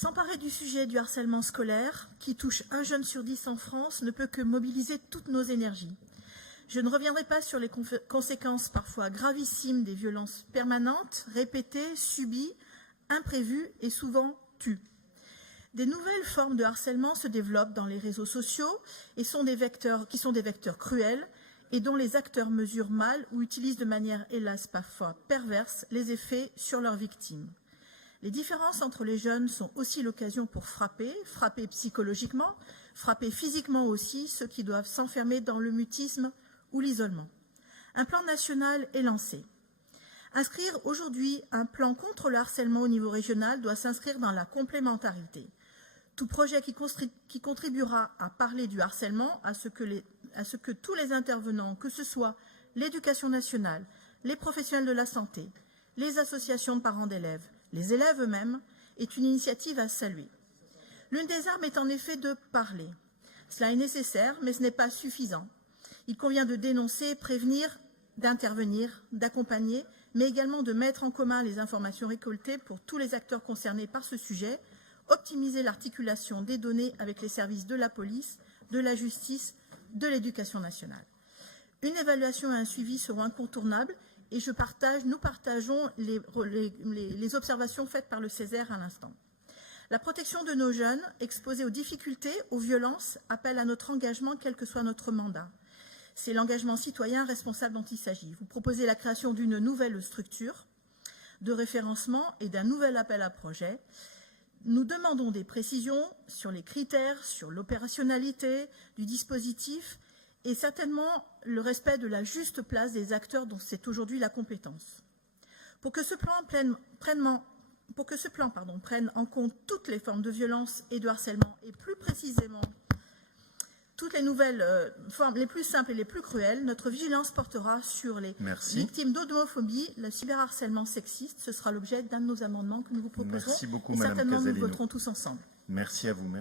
S'emparer du sujet du harcèlement scolaire, qui touche 1 jeune sur 10 en France, ne peut que mobiliser toutes nos énergies. Je ne reviendrai pas sur les conséquences parfois gravissimes des violences permanentes, répétées, subies, imprévues et souvent tues. Des nouvelles formes de harcèlement se développent dans les réseaux sociaux et sont des vecteurs cruels et dont les acteurs mesurent mal ou utilisent de manière, hélas, parfois perverse, les effets sur leurs victimes. Les différences entre les jeunes sont aussi l'occasion pour frapper psychologiquement, frapper physiquement aussi ceux qui doivent s'enfermer dans le mutisme ou l'isolement. Un plan national est lancé. Inscrire aujourd'hui un plan contre le harcèlement au niveau régional doit s'inscrire dans la complémentarité. Tout projet qui contribuera à parler du harcèlement, à ce que tous les intervenants, que ce soit l'éducation nationale, les professionnels de la santé, les associations de parents d'élèves, les élèves eux-mêmes, est une initiative à saluer. L'une des armes est en effet de parler. Cela est nécessaire, mais ce n'est pas suffisant. Il convient de dénoncer, prévenir, d'intervenir, d'accompagner, mais également de mettre en commun les informations récoltées pour tous les acteurs concernés par ce sujet, optimiser l'articulation des données avec les services de la police, de la justice, de l'éducation nationale. Une évaluation et un suivi seront incontournables et nous partageons les observations faites par le Césaire à l'instant. La protection de nos jeunes exposés aux difficultés, aux violences, appelle à notre engagement, quel que soit notre mandat. C'est l'engagement citoyen responsable dont il s'agit. Vous proposez la création d'une nouvelle structure de référencement et d'un nouvel appel à projet. Nous demandons des précisions sur les critères, sur l'opérationnalité du dispositif et certainement le respect de la juste place des acteurs dont c'est aujourd'hui la compétence. Pour que ce plan prenne en compte toutes les formes de violence et de harcèlement et plus précisément toutes les nouvelles formes les plus simples et les plus cruelles, notre vigilance portera sur les victimes d'homophobie, le cyberharcèlement sexiste. Ce sera l'objet d'un de nos amendements que nous vous proposerons. Merci beaucoup, et Madame certainement Casalino. nous voterons tous ensemble. Merci à vous. Merci.